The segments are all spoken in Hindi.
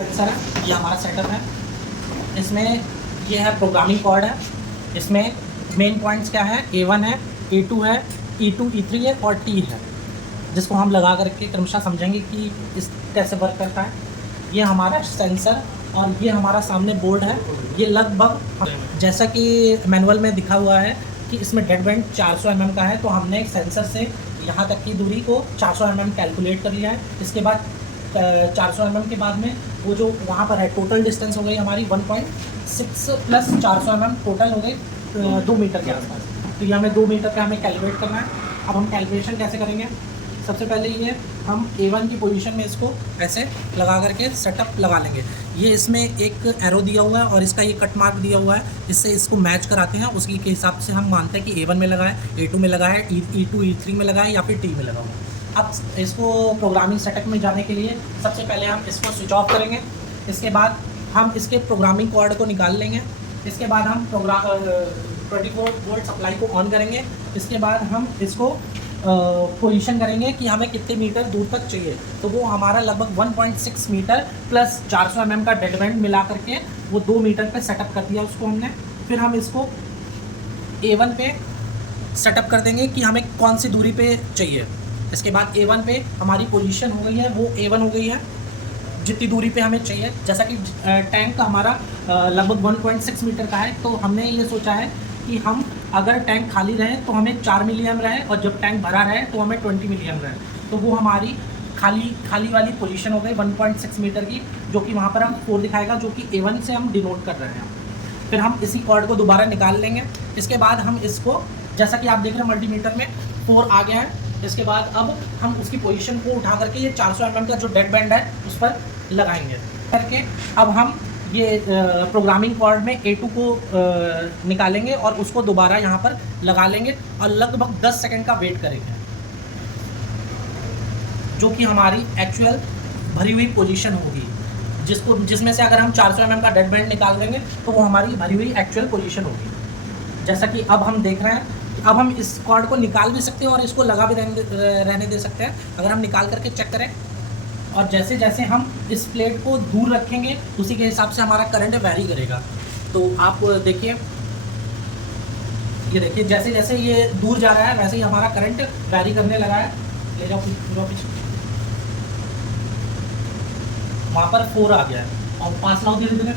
सेंसर है, ये हमारा सेटअप है। इसमें ये है प्रोग्रामिंग कॉर्ड है। इसमें मेन पॉइंट्स क्या है, A1 है, A2 है, E2 E3 है और T है, जिसको हम लगा करके क्रमशः समझेंगे कि इस कैसे वर्क करता है। ये हमारा सेंसर और ये हमारा सामने बोर्ड है। ये लगभग जैसा कि मैनुअल में दिखा हुआ है कि इसमें डेड बैंड 400 mm का है, तो हमने एक सेंसर से यहाँ तक की दूरी को 400 mm कैलकुलेट कर लिया है। इसके बाद 400 mm के बाद में वो जो वहाँ पर है टोटल डिस्टेंस हो गई हमारी 1.6 प्लस 400 mm टोटल हो गई 2 मीटर के आसपास। तो ये हमें 2 मीटर का हमें कैलकुलेट करना है। अब हम कैलकुलेशन कैसे करेंगे, सबसे पहले ये हम A1 की पोजीशन में इसको ऐसे लगा करके सेटअप लगा लेंगे। ये इसमें एक एरो दिया हुआ है और इसका ये कट मार्क दिया हुआ है, इससे इसको मैच कराते हैं। उसी के हिसाब से हम मानते हैं कि A1 में लगा है, A2 में लगा है, E2 E3 में लगा है या फिर T में लगा हुआ है। अब इसको प्रोग्रामिंग सेटअप में जाने के लिए सबसे पहले हम इसको स्विच ऑफ करेंगे। इसके बाद हम इसके प्रोग्रामिंग कोड को निकाल लेंगे। इसके बाद हम 24 वोल्ट सप्लाई को ऑन करेंगे। इसके बाद हम इसको पोजीशन करेंगे कि हमें कितने मीटर दूर तक चाहिए। तो वो हमारा लगभग 1.6 मीटर प्लस 400 mm का डेड बैंड मिला करके वो 2 मीटर पे सेटअप कर दिया उसको हमने। फिर हम इसको A1 पे सेटअप कर देंगे कि हमें कौन सी दूरी पे चाहिए। इसके बाद A1 पे हमारी पोजीशन हो गई है, वो A1 हो गई है जितनी दूरी पे हमें चाहिए। जैसा कि टैंक का हमारा लगभग 1.6 मीटर का है, तो हमने ये सोचा है कि हम अगर टैंक खाली रहे तो हमें 4 मिलियम रहे और जब टैंक भरा रहे तो हमें 20 मिलियम रहे। तो वो हमारी खाली वाली पोजीशन हो गई 1.6 मीटर की, जो कि वहाँ पर हम 4 दिखाएगा, जो कि A1 से हम डिनोट कर रहे हैं। फिर हम इसी कॉर्ड को दोबारा निकाल लेंगे। इसके बाद हम इसको, जैसा कि आप देख रहे हैं मल्टीमीटर में 4 आ गया है। इसके बाद अब हम उसकी पोजीशन को उठा करके ये 400 mm का जो डेड बैंड है उस पर लगाएंगे करके। अब हम ये प्रोग्रामिंग कॉर्ड में A2 को निकालेंगे और उसको दोबारा यहाँ पर लगा लेंगे और लगभग 10 सेकंड का वेट करेंगे, जो कि हमारी एक्चुअल भरी हुई पोजीशन होगी, जिसमें से अगर हम 400 mm का डेड बैंड निकाल देंगे तो वो हमारी भरी हुई एक्चुअल पोजीशन होगी। जैसा कि अब हम देख रहे हैं, अब हम इस कॉर्ड को निकाल भी सकते हैं और इसको लगा भी रहने दे सकते हैं। अगर हम निकाल करके चेक करें और जैसे जैसे हम इस प्लेट को दूर रखेंगे उसी के हिसाब से हमारा करंट वैरी करेगा। तो आप देखिए, ये देखिए जैसे जैसे ये दूर जा रहा है वैसे ही हमारा करंट वैरी करने लगा है। ले जाओ पीछे, वहाँ पर 4 आ गया है और पास लाओ धीरे धीरे।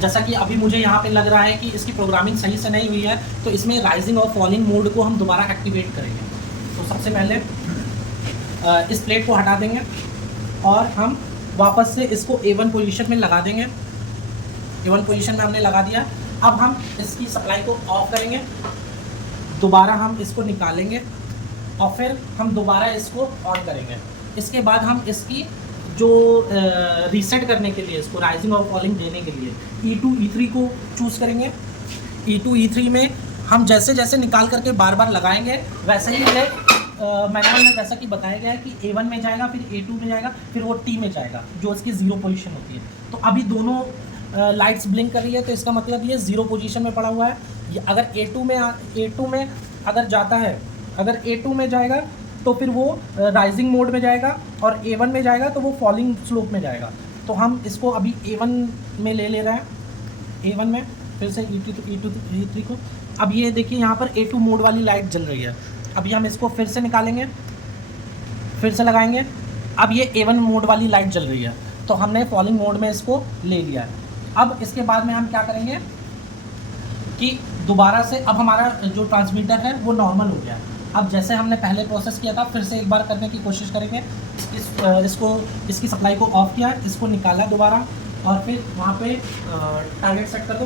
जैसा कि अभी मुझे यहाँ पे लग रहा है कि इसकी प्रोग्रामिंग सही से नहीं हुई है, तो इसमें राइजिंग और फॉलिंग मोड को हम दोबारा एक्टिवेट करेंगे। तो सबसे पहले इस प्लेट को हटा देंगे और हम वापस से इसको A1 पोजीशन में लगा देंगे। A1 पोजीशन में हमने लगा दिया। अब हम इसकी सप्लाई को ऑफ करेंगे, दोबारा हम इसको निकालेंगे और फिर हम दोबारा इसको ऑन करेंगे। इसके बाद हम इसकी जो रीसेट करने के लिए, इसको राइजिंग और फॉलिंग देने के लिए E2 E3 को चूज़ करेंगे। E2 E3 में हम जैसे जैसे निकाल करके बार बार लगाएंगे वैसे ही मैनुअल में जैसा कि बताया गया है कि A1 में जाएगा, फिर A2 में जाएगा, फिर वो T में जाएगा, जो इसकी 0 पोजीशन होती है। तो अभी दोनों लाइट्स ब्लिंक कर रही है, तो इसका मतलब ये 0 पोजीशन में पड़ा हुआ है। अगर A2 में अगर जाता है, अगर A2 में जाएगा तो फिर वो राइजिंग मोड में जाएगा और A1 में जाएगा तो वो फॉलिंग स्लोप में जाएगा। तो हम इसको अभी A1 में ले रहे हैं। A1 में फिर से E2 E3 को। अब ये देखिए यहाँ पर A2 मोड वाली लाइट जल रही है। अभी हम इसको फिर से निकालेंगे, फिर से लगाएंगे। अब ये A1 मोड वाली लाइट जल रही है, तो हमने फॉलिंग मोड में इसको ले लिया है। अब इसके बाद में हम क्या करेंगे कि दोबारा से अब हमारा जो ट्रांसमीटर है वो नॉर्मल हो गया। अब जैसे हमने पहले प्रोसेस किया था फिर से एक बार करने की कोशिश करेंगे। इसकी सप्लाई को ऑफ किया, इसको निकाला दोबारा और फिर वहाँ पे टारगेट सेट कर दो।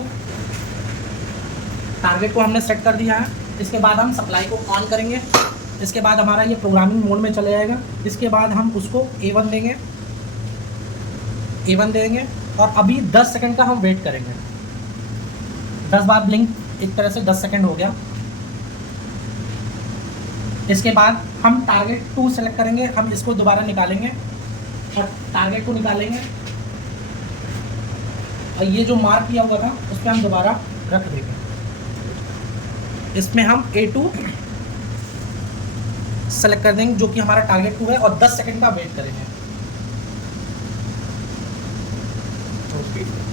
टारगेट को हमने सेट कर दिया है। इसके बाद हम सप्लाई को ऑन करेंगे। इसके बाद हमारा ये प्रोग्रामिंग मोड में चले जाएगा। इसके बाद हम उसको A1 देंगे और अभी 10 सेकंड का हम वेट करेंगे। 10 बार ब्लिंक, एक तरह से 10 सेकंड हो गया। इसके बाद हम टारगेट 2 सेलेक्ट करेंगे, हम इसको दोबारा निकालेंगे और टारगेट को निकालेंगे और ये जो मार्क किया हुआ था उस पर हम दोबारा रख देंगे। इसमें हम A2 सेलेक्ट कर देंगे जो कि हमारा टारगेट 2 है और 10 सेकंड का वेट करेंगे।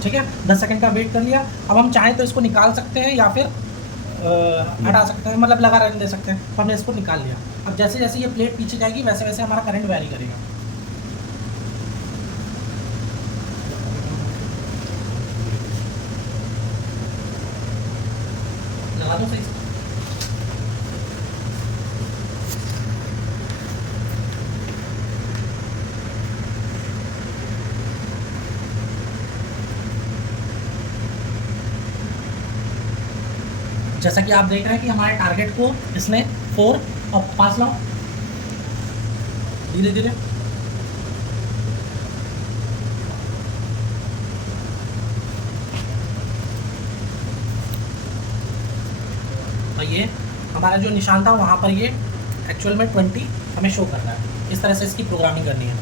ठीक है, 10 सेकंड का वेट कर लिया। अब हम चाहें तो इसको निकाल सकते हैं या फिर हटा सकते हैं, मतलब लगा रहने दे सकते हैं। तो हमने इसको निकाल लिया। अब जैसे जैसे ये प्लेट पीछे जाएगी वैसे वैसे हमारा करंट वैरी करेगा। लगा दो सही से। जैसा कि आप देख रहे हैं कि हमारे टारगेट को इसने 4 और पास लाओ धीरे धीरे। और ये हमारा जो निशान था वहाँ पर ये एक्चुअल में 20 हमें शो कर रहा है। इस तरह से इसकी प्रोग्रामिंग करनी है।